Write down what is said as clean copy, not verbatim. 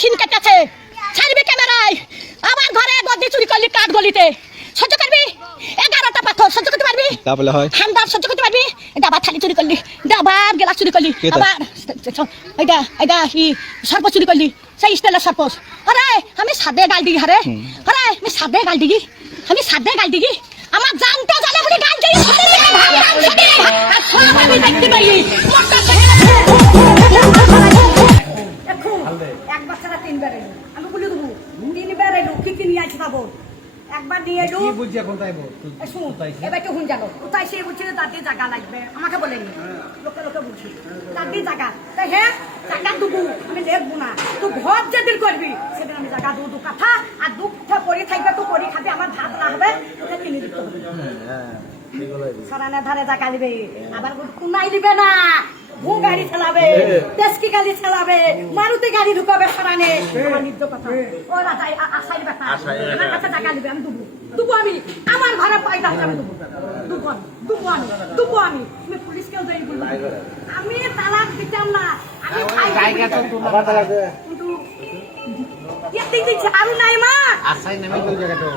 machine কেটেছে ছাড়বি ক্যামেরায় আমার ঘরে গদি চুরি করলি কাঠ গলিতে সহ্য করবি 11টা পাথর সহ্য করতে পারবি তাহলে হয় খানদার সহ্য করতে পারবি ডাবার থালি চুরি করলি ডাবার গ্লাস চুরি করলি আবার এটা এটা কি সর্প চুরি করলি সেই স্টাইলের সর্প আরে আমি সাদে গাল দিই আরে আরে আমি সাদে গাল দিই আমি সাদে গাল দিই আমার জানতে জানে বলে গাল দিই আমি দেখতে পাই এক বাচ্চারা 3 বার এলো আমি বলি দেবো 3 বার এলো কি কি নিয়ে আসি পাবো একবার নিয়ে এলো কি বুঝিয়া কোন তাইবো শুন এবার তো হুন জানো কোথায় সে বলছিল দাদি জায়গা লাগবে আমাকে বলেনি লোকে লোকে বলছি দাদি জায়গা তাই হ্যাঁ জায়গা দুবু আমি লেখবো না তুই ঘর যেদিন করবি সেদিন আমি জায়গা দু কাঠা আর দুটা পরি থাকবে তুই পরি খাবি আমার ভাত না হবে তোকে কিনে দিতে হবে সরানের ধারে জায়গা দিবে আবার কুনাই দিবে না ভু গাড়ি চালাবে টেস্কি গাড়ি চালাবে মারুতি গাড়ি ঢুকাবে সরানে আমার নিজ কথা ও রাজা আশাই ব্যাপার আমার কাছে টাকা দিবে আমি দুবো আমি আমার ঘরে পয়সা আমি দুবো আমি তুমি পুলিশকেও যাই বলবো আমি তালাক দিতাম না আমি জায়গা তো আবার তালাক কিন্তু এত দিচ্ছে আরো নাই মা আশাই নামে কোন জায়গাটা